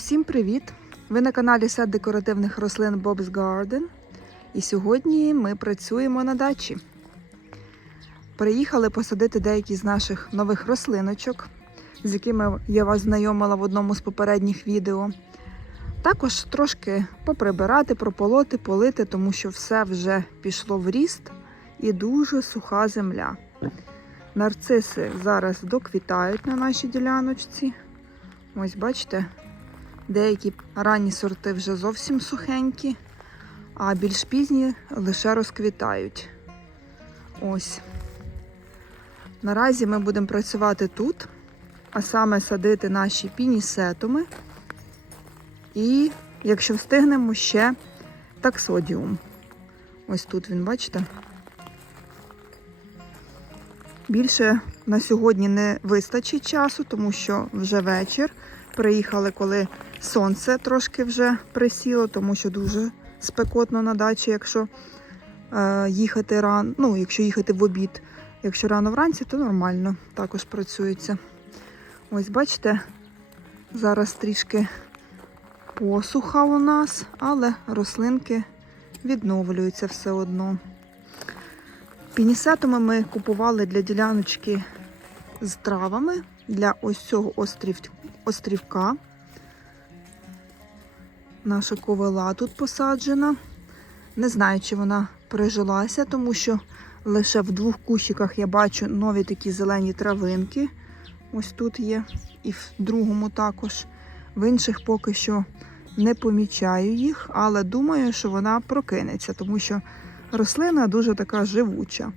Усім привіт! Ви на каналі Сад декоративних рослин Bob's Garden. І сьогодні ми працюємо на дачі. Приїхали посадити деякі з наших нових рослиночок, з якими я вас знайомила в одному з попередніх відео. Також трошки поприбирати, прополоти, полити, тому що все вже пішло в ріст і дуже суха земля. Нарциси зараз доквітають на нашій діляночці. Ось бачите, деякі ранні сорти вже зовсім сухенькі, а більш пізні лише розквітають. Ось. Наразі ми будемо працювати тут, а саме садити наші пінісетуми. І, якщо встигнемо, ще таксодіум. Ось тут він, бачите? Більше на сьогодні не вистачить часу, тому що вже вечір. Приїхали, коли сонце трошки вже присіло, тому що дуже спекотно на дачі, якщо е, їхати рано, ну, якщо їхати в обід. Якщо рано вранці, то нормально також працюється. Ось бачите, зараз трішки посуха у нас, але рослинки відновлюються все одно. Пінісетами ми купували для діляночки з травами для ось цього острів, острівка. Наша ковила тут посаджена. Не знаю, чи вона прижилася, тому що лише в двох кущиках я бачу нові такі зелені травинки. Ось тут є, і в другому також. В інших поки що не помічаю їх, але думаю, що вона прокинеться, тому що рослина дуже така живуча.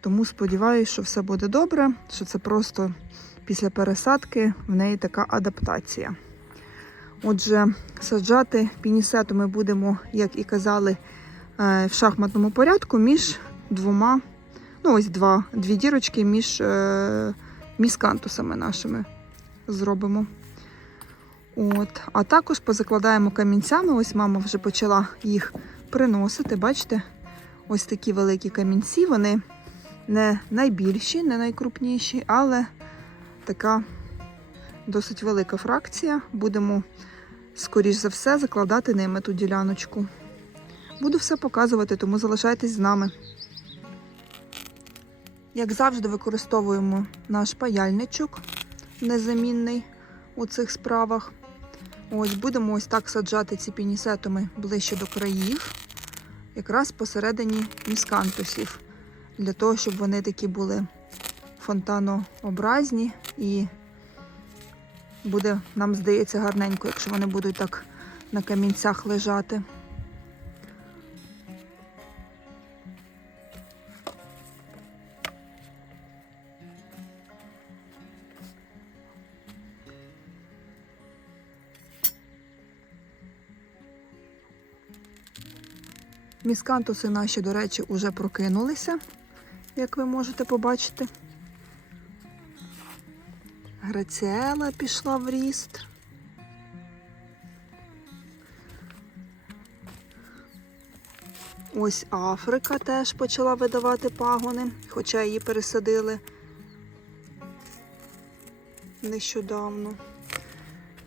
Тому сподіваюся, що все буде добре, що це просто після пересадки в неї така адаптація. Отже, саджати пінісету ми будемо, як і казали, е, в шахматному порядку між двома, ну ось два, дві дірочки між е, міскантусами нашими зробимо. От. А також позакладаємо камінцями. Ось мама вже почала їх приносити. Бачите? Ось такі великі камінці. Вони не найбільші, не найкрупніші, але така досить велика фракція. Будемо, скоріш за все, закладати ними ту діляночку. Буду все показувати, тому залишайтесь з нами. Як завжди, використовуємо наш паяльничок незамінний у цих справах. Ось будемо ось так саджати ці пінісетуми ближче до країв, якраз посередині міскантусів, для того, щоб вони такі були фонтанообразні і буде, нам здається, гарненько, якщо вони будуть так на камінцях лежати. Міскантуси наші, до речі, вже прокинулися, як ви можете побачити. Граціела пішла в ріст. Ось Африка теж почала видавати пагони, хоча її пересадили нещодавно.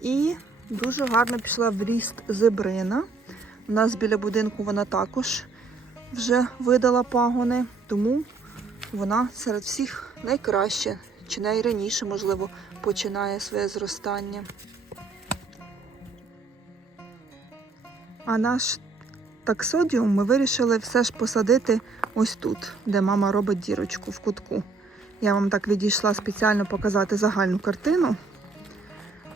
І дуже гарно пішла в ріст зебрина. У нас біля будинку вона також вже видала пагони, тому вона серед всіх найкраще, чи найраніше, можливо, починає своє зростання. А наш таксодіум ми вирішили все ж посадити ось тут, де мама робить дірочку в кутку. Я вам так відійшла спеціально показати загальну картину.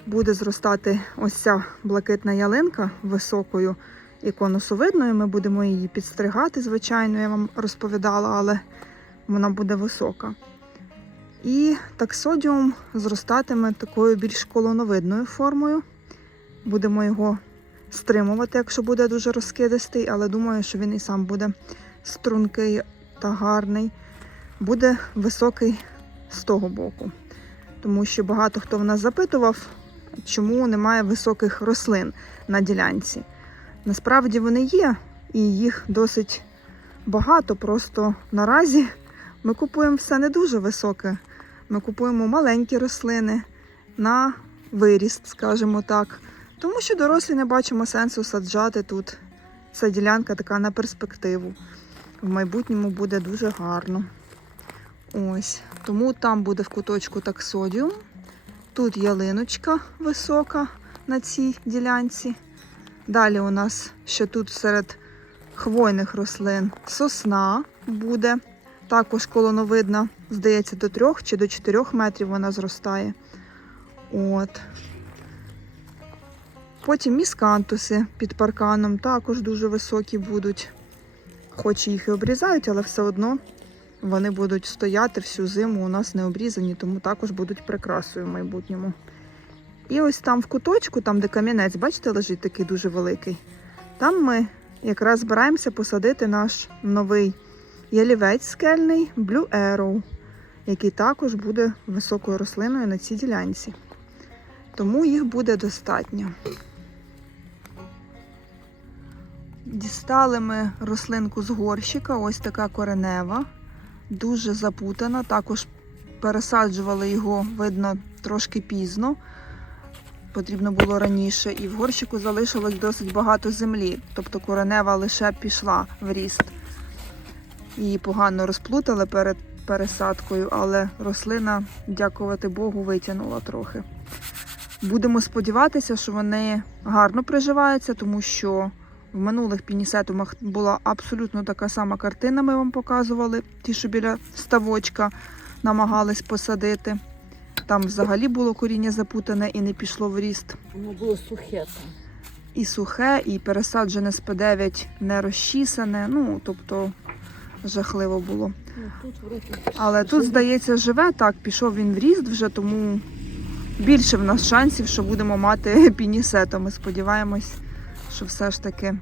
Буде зростати ось ця блакитна ялинка високою і конусовидною. Ми будемо її підстригати, звичайно, я вам розповідала, але вона буде висока. І таксодіум зростатиме такою більш колоновидною формою. Будемо його стримувати, якщо буде дуже розкидистий, але думаю, що він і сам буде стрункий та гарний. Буде високий з того боку. Тому що багато хто в нас запитував, чому немає високих рослин на ділянці. Насправді вони є, і їх досить багато. Просто наразі ми купуємо все не дуже високе. Ми купуємо маленькі рослини на виріст, скажімо так, Тому що дорослі не бачимо сенсу саджати тут. Ця ділянка така на перспективу. В майбутньому буде дуже гарно. Ось. Тому там буде в куточку таксодіум. Тут ялиночка висока на цій ділянці. Далі у нас ще тут серед хвойних рослин сосна буде. Також колоновидна, здається, до 3 чи до 4 метрів вона зростає. От. Потім міскантуси під парканом також дуже високі будуть. Хоч їх і обрізають, але все одно вони будуть стояти всю зиму, у нас не обрізані, тому також будуть прикрасою в майбутньому. І ось там в куточку, там де камінець, бачите, лежить такий дуже великий. Там ми якраз збираємося посадити наш новий ялівець скельний Blue Arrow, який також буде високою рослиною на цій ділянці. Тому їх буде достатньо. Дістали ми рослинку з горщика, ось така коренева, дуже запутана. Також пересаджували його, видно, трошки пізно. Потрібно було раніше, і в горщику залишилось досить багато землі, тобто коренева лише пішла в ріст. Її погано розплутали перед пересадкою, але рослина, дякувати Богу, витягнула трохи. Будемо сподіватися, що вони гарно приживаються, тому що в минулих пінісетумах була абсолютно така сама картина, ми вам показували, ті, що біля ставочка намагались посадити. Там взагалі було коріння запутане і не пішло в ріст. Воно було сухе там. І сухе, і пересаджене з П9 не розчісане. Ну, тобто жахливо було. Ну. Але тут, здається, живе так, пішов він в ріст вже, тому більше в нас шансів, що будемо мати пінісето. Ми сподіваємось, що все ж таки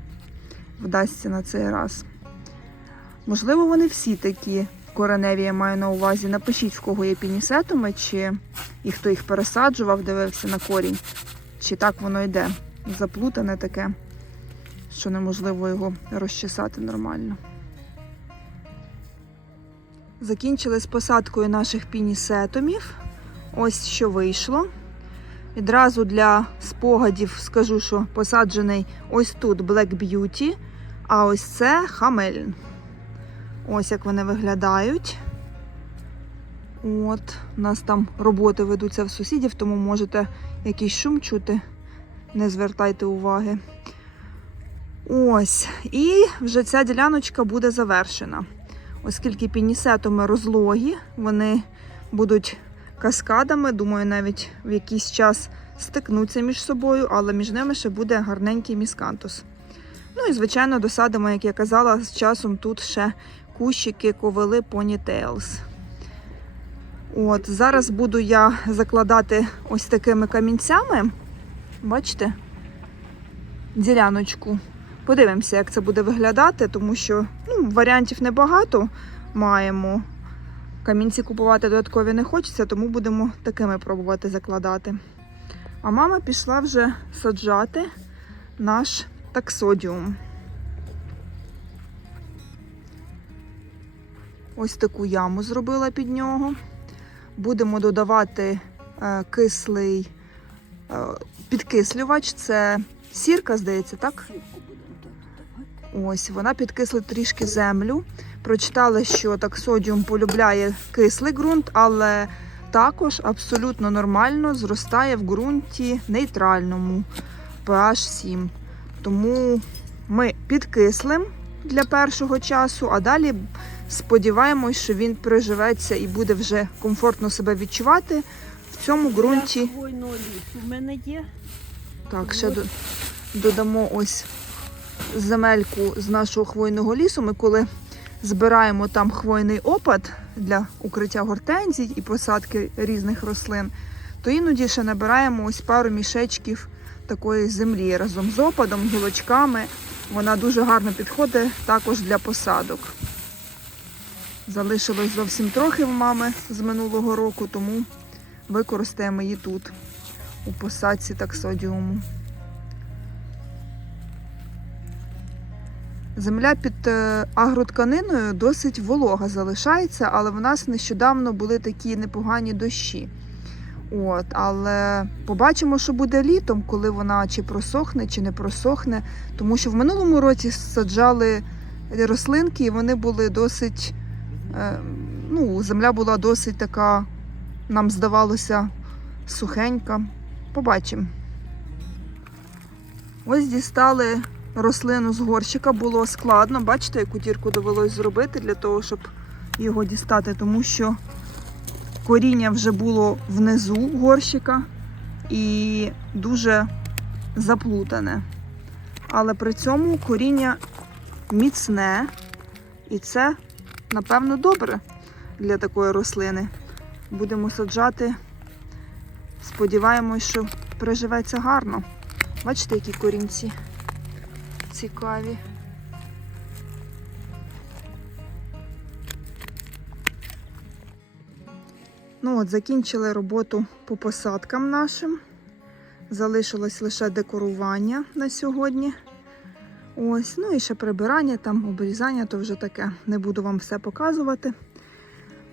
вдасться на цей раз. Можливо, вони всі такі кореневі, я маю на увазі. Напишіть, в кого є пінісетуми, чи і хто їх пересаджував, дивився на корінь, чи так воно йде. Заплутане таке, що неможливо його розчесати нормально. Закінчили з посадкою наших пінісетумів. Ось що вийшло. Відразу для спогадів скажу, що посаджений ось тут Black Beauty, а ось це Хамельн. Ось як вони виглядають. От, у нас там роботи ведуться в сусідів, тому можете якийсь шум чути. Не звертайте уваги. Ось. І вже ця діляночка буде завершена. Оскільки пінісетуми розлогі, вони будуть каскадами, думаю, навіть в якийсь час стикнуться між собою, але між ними ще буде гарненький міскантус. Ну і, звичайно, досадимо, як я казала, з часом тут ще кущики ковили Ponytails. От, зараз буду я закладати ось такими камінцями. Бачите? Діляночку. Подивимося, як це буде виглядати, тому що ну, варіантів небагато маємо. Камінці купувати додаткові не хочеться, тому будемо такими пробувати закладати. А мама пішла вже саджати наш таксодіум. Ось таку яму зробила під нього. Будемо додавати е, кислий е, підкислювач. Це сірка, здається, так? Ось вона підкислить трішки землю. Прочитала, що таксодіум полюбляє кислий ґрунт, але також абсолютно нормально зростає в ґрунті нейтральному pH 7. Тому ми підкислим для першого часу, а далі сподіваємось, що він приживеться і буде вже комфортно себе відчувати в цьому ґрунті. В мене є. Так, ще додамо ось земельку з нашого хвойного лісу. Ми коли збираємо там хвойний опад для укриття гортензій і посадки різних рослин, то іноді ще набираємо ось пару мішечків такої землі разом з опадом, гілочками. Вона дуже гарно підходить також для посадок. Залишилось зовсім трохи в мами з минулого року, тому використаємо її тут, у посадці таксодіуму. Земля під е, агротканиною досить волога залишається, але в нас нещодавно були такі непогані дощі. От, але побачимо, що буде літом, коли вона чи просохне, чи не просохне. Тому що в минулому році саджали рослинки, і вони були досить. Е, ну, земля була досить така, нам здавалося, сухенька. Побачимо. Ось дістали рослину з горщика, було складно. Бачите, яку дірку довелось зробити для того, щоб його дістати, тому що коріння вже було внизу горщика і дуже заплутане. Але при цьому коріння міцне, і це, напевно, добре для такої рослини. Будемо саджати. Сподіваємось, що приживеться гарно. Бачите, які корінці цікаві. Ну от, закінчили роботу по посадкам нашим. Залишилось лише декорування на сьогодні. Ось, ну і ще прибирання, там обрізання, то вже таке. Не буду вам все показувати.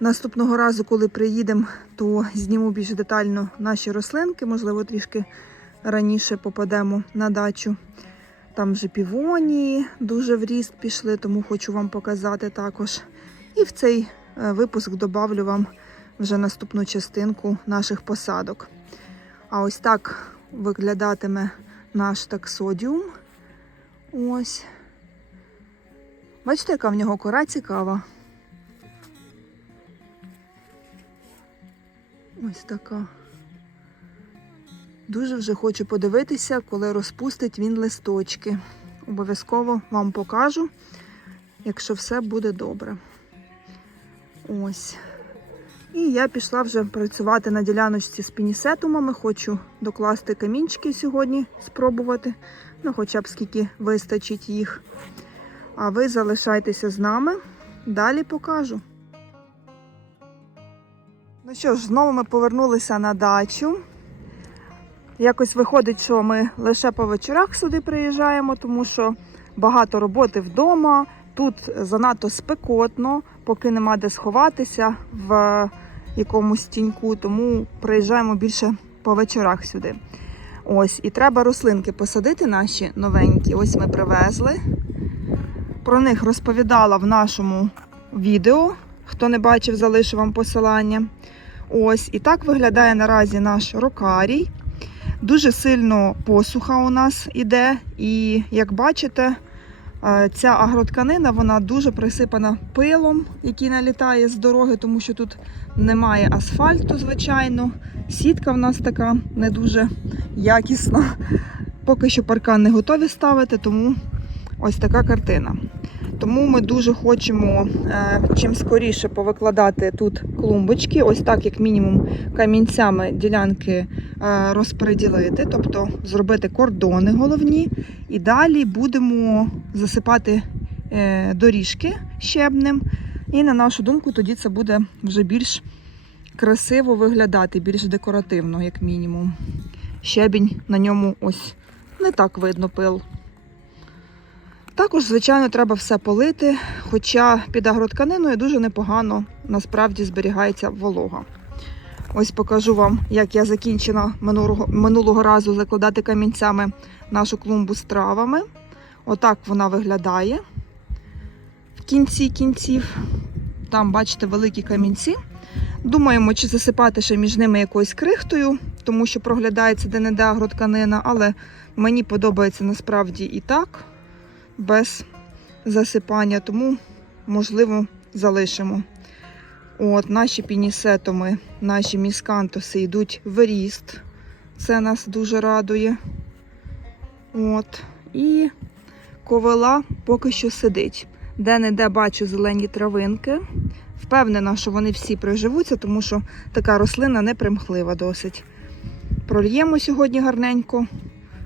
Наступного разу, коли приїдемо, то зніму більш детально наші рослинки, можливо, трішки раніше попадемо на дачу. Там вже півонії дуже в ріст пішли, тому хочу вам показати також. І в цей е, випуск добавлю вам вже наступну частинку наших посадок. А ось так виглядатиме наш таксодіум. Ось. Бачите, яка в нього кора цікава. Ось така. Дуже вже хочу подивитися, коли розпустить він листочки. Обов'язково вам покажу, якщо все буде добре. Ось. І я пішла вже працювати на діляночці з пінісетумами. Хочу докласти камінчики сьогодні, спробувати. Ну, хоча б скільки вистачить їх. А ви залишайтеся з нами. Далі покажу. Ну що ж, знову ми повернулися на дачу. Якось виходить, що ми лише по вечорах сюди приїжджаємо, тому що багато роботи вдома. Тут занадто спекотно, поки нема де сховатися в якомусь тіньку, тому приїжджаємо більше по вечорах сюди. Ось, і треба рослинки посадити наші новенькі. Ось ми привезли. Про них розповідала в нашому відео. Хто не бачив, залишу вам посилання. Ось, і так виглядає наразі наш рокарій. Дуже сильно посуха у нас іде, і як бачите, е, ця агротканина вона дуже присипана пилом, який налітає з дороги, тому що тут немає асфальту, звичайно. Сітка в нас така не дуже якісна. Поки що паркан не готові ставити, тому ось така картина. Тому ми дуже хочемо е, чим скоріше повикладати тут клумбочки, ось так, як мінімум, камінцями ділянки е, розподілити, тобто зробити кордони головні. І далі будемо засипати е, доріжки щебнем. І на нашу думку, тоді це буде вже більш красиво виглядати, більш декоративно, як мінімум. Щебінь на ньому ось не так видно пил. Також, звичайно, треба все полити, хоча під агротканиною дуже непогано насправді зберігається волога. Ось покажу вам, як я закінчила минулого, минулого разу закладати камінцями нашу клумбу з травами. Отак вона виглядає в кінці кінців. Там, бачите, великі камінці. Думаємо, чи засипати ще між ними якоюсь крихтою, тому що проглядається де-не-де агротканина, але мені подобається насправді і так без засипання, тому, можливо, залишимо. От, Наші пінісетоми, наші міскантоси йдуть в ріст. Це нас дуже радує. От. І ковила поки що сидить. Де-не-де бачу зелені травинки. Впевнена, що вони всі приживуться, тому що така рослина непримхлива досить. Прольємо сьогодні гарненько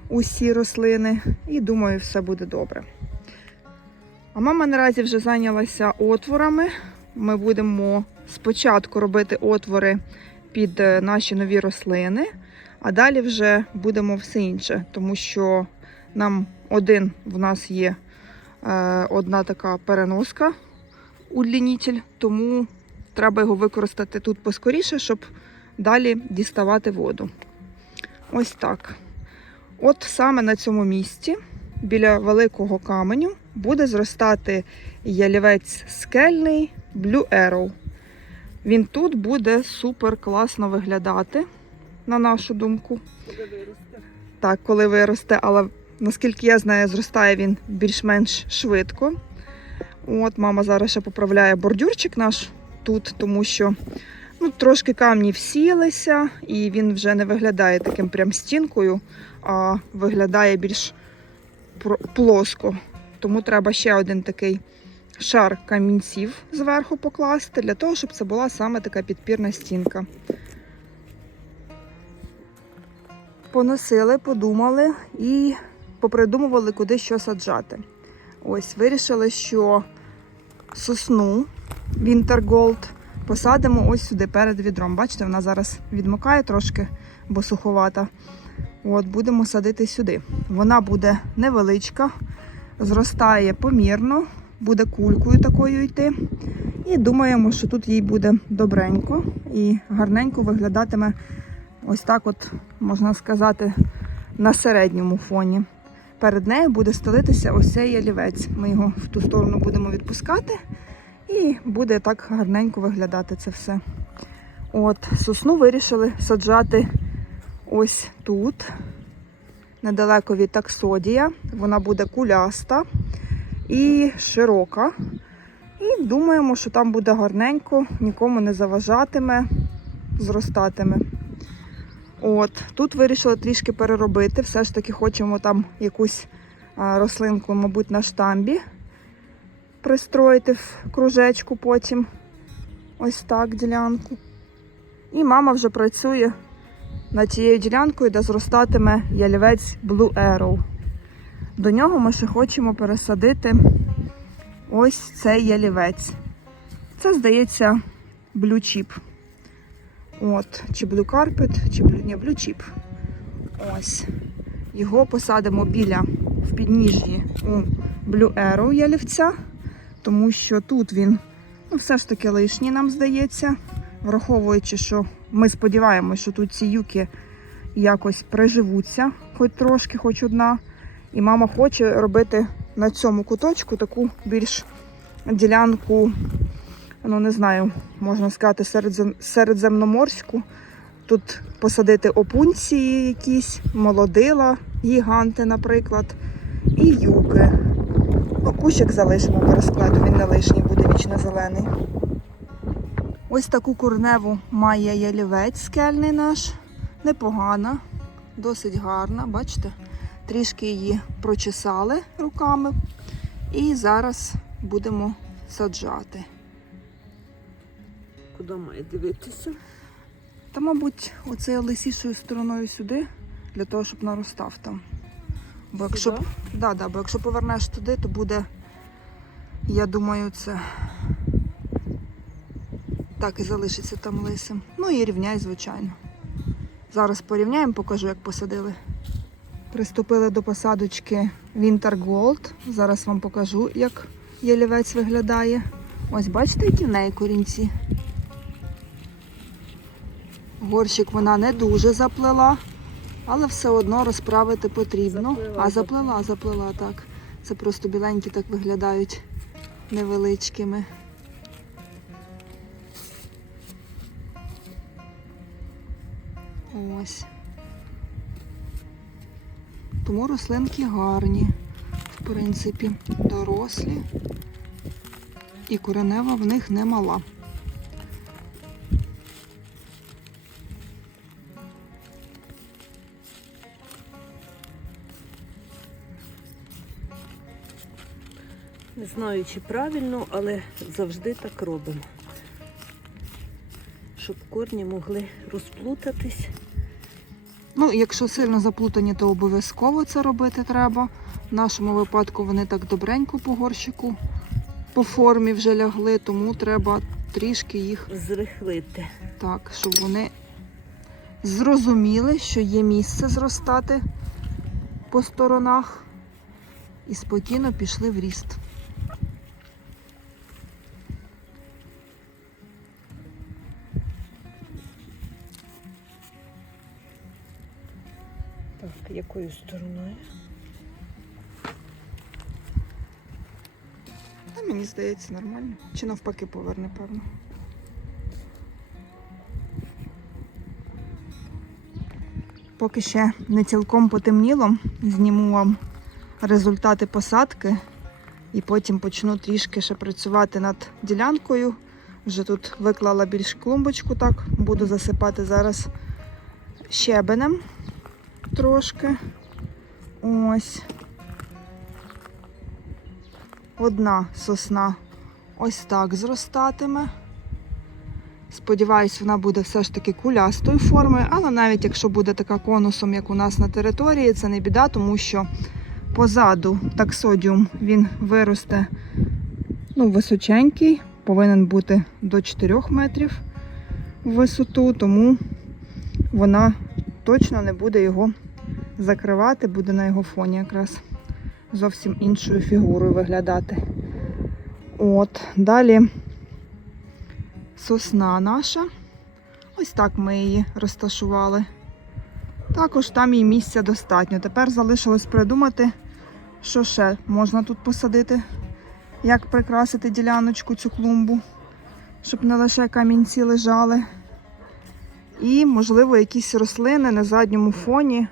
усі рослини і думаю, все буде добре. А мама наразі вже зайнялася отворами. Ми будемо спочатку робити отвори під е, наші нові рослини, а далі вже будемо все інше, тому що нам один в нас є е, одна така переноска удлінітель, тому треба його використати тут поскоріше, щоб далі діставати воду. Ось так. От саме на цьому місці, біля великого каменю, буде зростати ялівець скельний Blue Arrow. Він тут буде супер класно виглядати, на нашу думку. Коли виросте. Так, коли виросте, але наскільки я знаю, зростає він більш-менш швидко. От мама зараз ще поправляє бордюрчик наш тут, тому що ну, трошки камні всілися, і він вже не виглядає таким прям стінкою, а виглядає більш плоско. Тому треба ще один такий шар камінців зверху покласти, для того, щоб це була саме така підпірна стінка. Поносили, подумали і попридумували, куди що саджати. Ось вирішили, що сосну Winter Gold посадимо ось сюди перед відром. Бачите, вона зараз відмокає трошки, бо суховата. От, будемо садити сюди. Вона буде невеличка, зростає помірно, буде кулькою такою йти. І думаємо, що тут їй буде добренько і гарненько виглядатиме ось так, от можна сказати, на середньому фоні. Перед нею буде стелитися ось цей ялівець. Ми його в ту сторону будемо відпускати, і буде так гарненько виглядати це все. От, сосну вирішили саджати ось тут, недалеко від таксодія. Вона буде куляста і широка. І думаємо, що там буде гарненько, нікому не заважатиме, зростатиме. От, тут вирішили трішки переробити. Все ж таки хочемо там якусь рослинку, мабуть, на штамбі пристроїти в кружечку потім. Ось так ділянку. І мама вже працює над тією ділянкою, де зростатиме ялівець Blue Arrow. До нього ми ще хочемо пересадити ось цей ялівець. Це, здається, Blue Chip. От, чи Blue Carpet, чи Blue, ні, Blue Chip. Ось. Його посадимо біля в підніжжі у Blue Arrow ялівця, тому що тут він ну, все ж таки лишній, нам здається. Враховуючи, що ми сподіваємося, що тут ці юки якось приживуться, хоч трошки, хоч одна. І мама хоче робити на цьому куточку таку більш ділянку, ну не знаю, можна сказати, середзем- середземноморську. Тут посадити опунції якісь, молодила, гіганти, наприклад, і юки. Кущик залишимо по розкладу, він не лишній, буде вічно зелений. Ось таку корневу має ялівець скельний наш. Непогана, досить гарна, бачите? Трішки її прочесали руками. І зараз будемо саджати. Куди має дивитися? Та, мабуть, оце лисішою стороною сюди, для того, щоб наростав там. Бо якщо, да, да, бо якщо повернеш туди, то буде, я думаю, це так і залишиться там лисим. Ну і рівняй, звичайно. Зараз порівняємо, покажу, як посадили. Приступили до посадочки Winter Gold. Зараз вам покажу, як ялівець виглядає. Ось бачите, які в неї корінці. Горщик вона не дуже заплела, але все одно розправити потрібно. Заплела, а заплела, заплела, так. Це просто біленькі так виглядають невеличкими. Тому рослинки гарні, в принципі, дорослі. І коренева в них немала. Не знаю, чи правильно, але завжди так робимо. Щоб корні могли розплутатись. Ну, якщо сильно заплутані, то обов'язково це робити треба. В нашому випадку вони так добренько по горщику, по формі вже лягли, тому треба трішки їх Зрихлити. так, щоб вони зрозуміли, що є місце зростати по сторонах і спокійно пішли в ріст. Якою стороною? Та мені здається, нормально. Чи навпаки поверне, певно. Поки ще не цілком потемніло, зніму вам результати посадки і потім почну трішки ще працювати над ділянкою. Вже тут виклала більш клумбочку, так, буду засипати зараз щебенем трошки. Ось. Одна сосна ось так зростатиме. Сподіваюсь, вона буде все ж таки кулястої форми, але навіть якщо буде така конусом, як у нас на території, це не біда, тому що позаду таксодіум він виросте ну, височенький, повинен бути до 4 метрів в висоту, тому вона точно не буде його закривати, буде на його фоні якраз зовсім іншою фігурою виглядати. От, далі сосна наша. Ось так ми її розташували. Також там їй місця достатньо. Тепер залишилось придумати, що ще можна тут посадити, як прикрасити діляночку цю клумбу, щоб не лише камінці лежали. І, можливо, якісь рослини на задньому фоні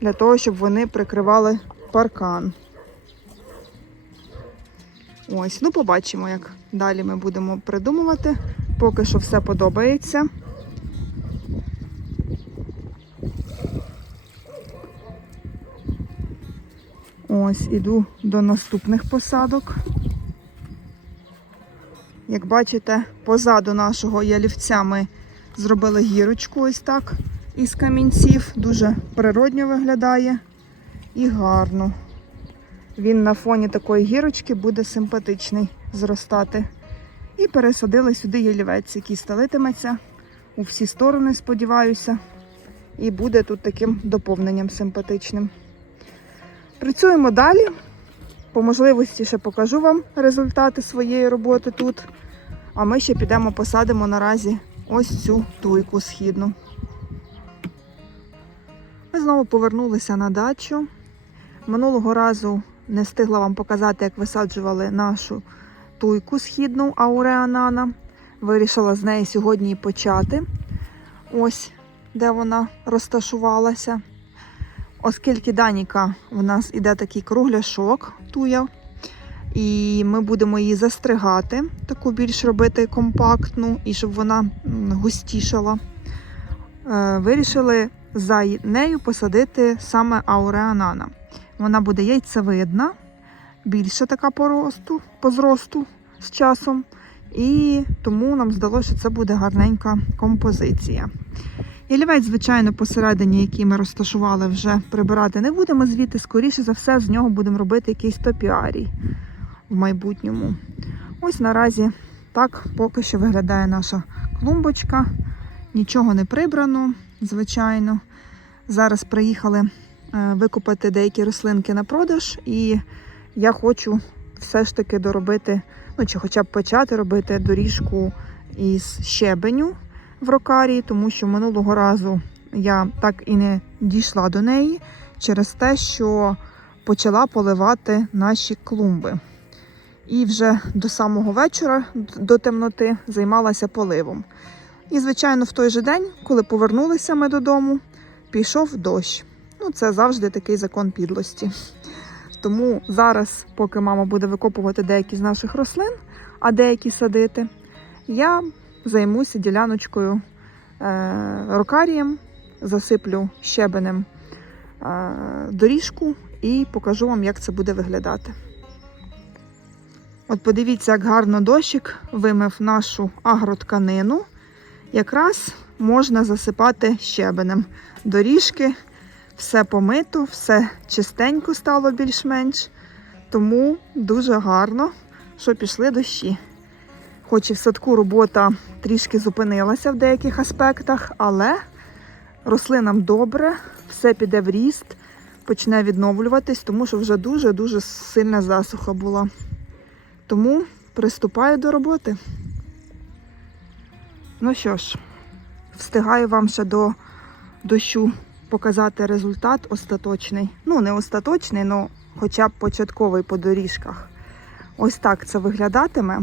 для того, щоб вони прикривали паркан. Ось, ну побачимо, як далі ми будемо придумувати. Поки що все подобається. Ось, іду до наступних посадок. Як бачите, позаду нашого ялівця ми зробили гірочку ось так із камінців. Дуже природньо виглядає і гарно. Він на фоні такої гірочки буде симпатичний зростати. І пересадили сюди ялівець, який стелитиметься у всі сторони, сподіваюся. І буде тут таким доповненням симпатичним. Працюємо далі. По можливості ще покажу вам результати своєї роботи тут. А ми ще підемо посадимо наразі ось цю туйку східну. Ми знову повернулися на дачу. Минулого разу не встигла вам показати, як висаджували нашу туйку східну ауреанана. Вирішила з неї сьогодні і почати. Ось де вона розташувалася. Оскільки Даніка в нас іде такий кругляшок туя, і ми будемо її застригати, таку більш робити компактну, і щоб вона густішала. Е, Вирішили за нею посадити саме ауреанана. Вона буде яйцевидна, більше така по росту, по зросту з часом. І тому нам здалося, що це буде гарненька композиція. Ялівець, звичайно, посередині, який ми розташували, вже прибирати не будемо звідти, скоріше за все, з нього будемо робити якийсь топіарій в майбутньому. Ось наразі так поки що виглядає наша клумбочка. Нічого не прибрано, звичайно. Зараз приїхали е, викупати деякі рослинки на продаж, і я хочу все ж таки доробити, ну чи хоча б почати робити доріжку із щебеню в рокарії, тому що минулого разу я так і не дійшла до неї через те, що почала поливати наші клумби. І вже до самого вечора, до темноти, займалася поливом. І, звичайно, в той же день, коли повернулися ми додому, пішов дощ. Ну, це завжди такий закон підлості. Тому зараз, поки мама буде викопувати деякі з наших рослин, а деякі садити, я займуся діляночкою е, рокарієм, засиплю щебенем е, доріжку і покажу вам, як це буде виглядати. От подивіться, як гарно дощик вимив нашу агротканину. Якраз можна засипати щебенем. Доріжки, все помито, все чистенько стало більш-менш. Тому дуже гарно, що пішли дощі. Хоч і в садку робота трішки зупинилася в деяких аспектах, але рослинам добре, все піде в ріст, почне відновлюватись, тому що вже дуже-дуже сильна засуха була. Тому приступаю до роботи. Ну що ж, встигаю вам ще до дощу показати результат остаточний. Ну, не остаточний, але хоча б початковий по доріжках. Ось так це виглядатиме.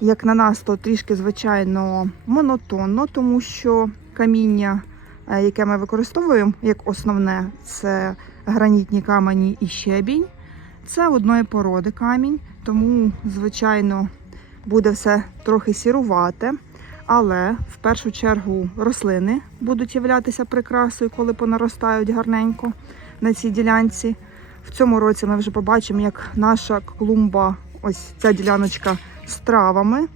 Як на нас, то трішки, звичайно, монотонно, тому що каміння, е, яке ми використовуємо як основне, це гранітні камені і щебінь. Це одної породи камінь, тому, звичайно, буде все трохи сірувате. Але в першу чергу рослини будуть являтися прикрасою, коли понаростають гарненько на цій ділянці. В цьому році ми вже побачимо, як наша клумба, ось ця діляночка з травами,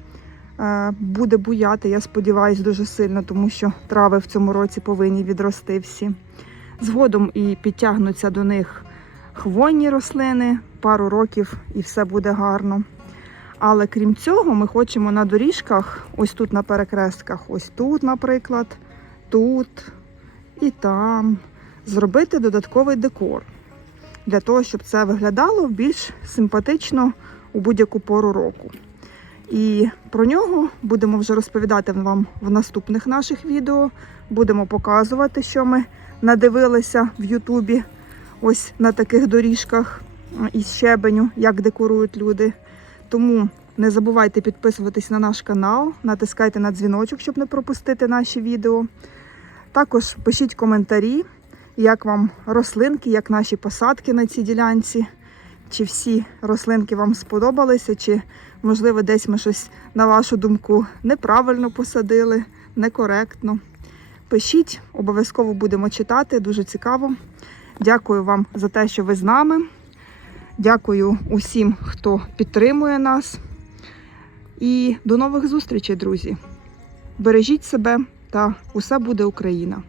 е, буде буяти. Я сподіваюся, дуже сильно, тому що трави в цьому році повинні відрости всі. Згодом і підтягнуться до них хвойні рослини, пару років і все буде гарно. Але крім цього, ми хочемо на доріжках, ось тут на перекрестках, ось тут, наприклад, тут і там, зробити додатковий декор для того, щоб це виглядало більш симпатично у будь-яку пору року. І про нього будемо вже розповідати вам в наступних наших відео. Будемо показувати, що ми надивилися в Ютубі ось на таких доріжках із щебеню, як декорують люди. Тому не забувайте підписуватись на наш канал, натискайте на дзвіночок, щоб не пропустити наші відео. Також пишіть коментарі, як вам рослинки, як наші посадки на цій ділянці. Чи всі рослинки вам сподобалися, чи, можливо, десь ми щось, на вашу думку, неправильно посадили, некоректно. Пишіть, обов'язково будемо читати, дуже цікаво. Дякую вам за те, що ви з нами. Дякую усім, хто підтримує нас. І до нових зустрічей, друзі. Бережіть себе та усе буде Україна!